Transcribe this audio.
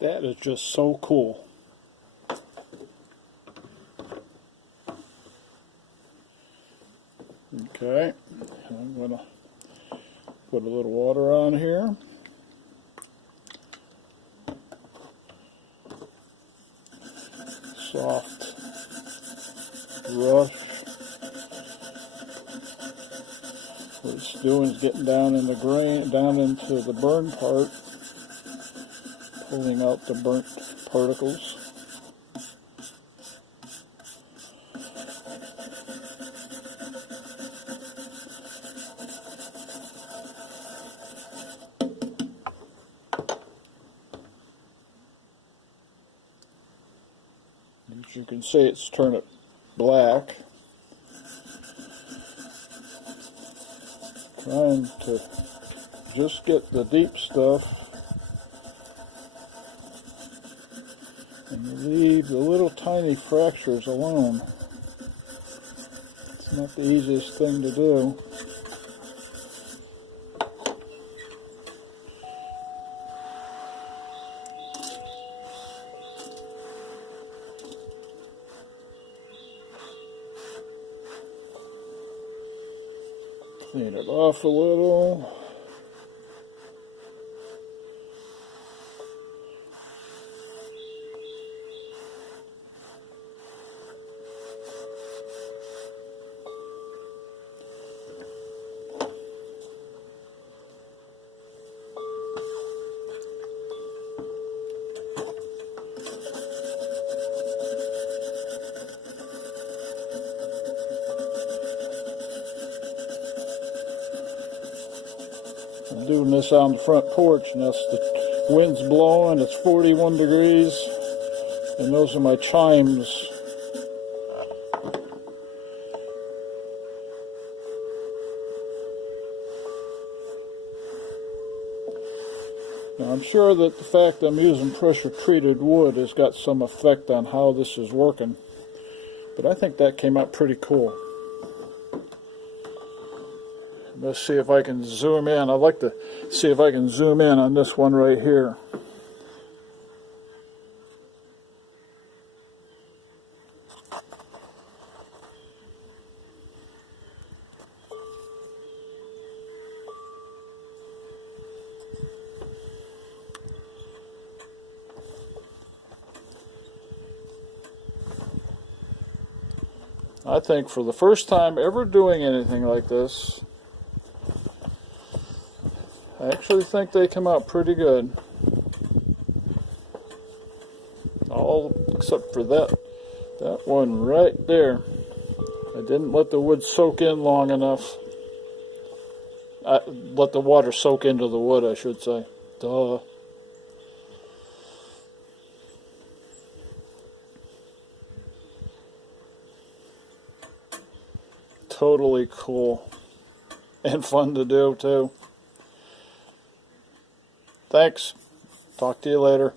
That is just so cool. Okay, I'm going to put a little water on here. Soft brush. What it's doing is getting down in the grain, down into the burn part, pulling out the burnt particles. As you can see, it's turned it black. Trying to just get the deep stuff and leave the little tiny fractures alone. It's not the easiest thing to do. Clean it off a little. I'm doing this on the front porch, and that's the wind's blowing. It's 41 degrees, and those are my chimes. Now, I'm sure that the fact that I'm using pressure-treated wood has got some effect on how this is working, but I think that came out pretty cool. Let's see if I can zoom in. I'd like to see if I can zoom in on this one right here. I think for the first time ever doing anything like this, I actually think they come out pretty good. All except for that one right there. I didn't let the wood soak in long enough. I let the water soak into the wood, I should say. Duh. Totally cool. And fun to do, too. Thanks. Talk to you later.